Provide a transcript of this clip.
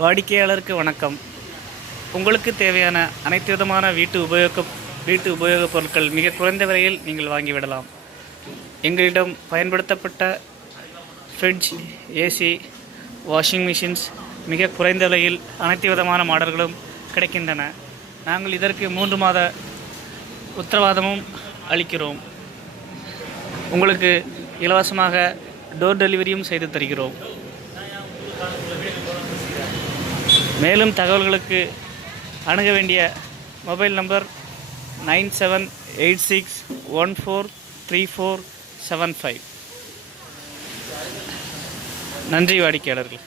வாடிக்கையாளருக்கு வணக்கம். உங்களுக்கு தேவையான அனைத்து விதமான வீட்டு உபயோகப் பொருட்கள் மிக குறைந்த விலையில் நீங்கள் வாங்கிவிடலாம். எங்களிடம் பயன்படுத்தப்பட்ட ஃப்ரிட்ஜ், ஏசி, வாஷிங் மிஷின்ஸ் மிக குறைந்த விலையில் அனைத்து விதமான மாடல்களும் கிடைக்கின்றன. நாங்கள் இதற்கு 3 மாத உத்தரவாதமும் அளிக்கிறோம். உங்களுக்கு இலவசமாக டோர் டெலிவரியும் செய்து தருகிறோம். மேலும் தகவல்களுக்கு அணுக வேண்டிய மொபைல் நம்பர் 9786143475. நன்றி வாடிக்கையாளர்கள்.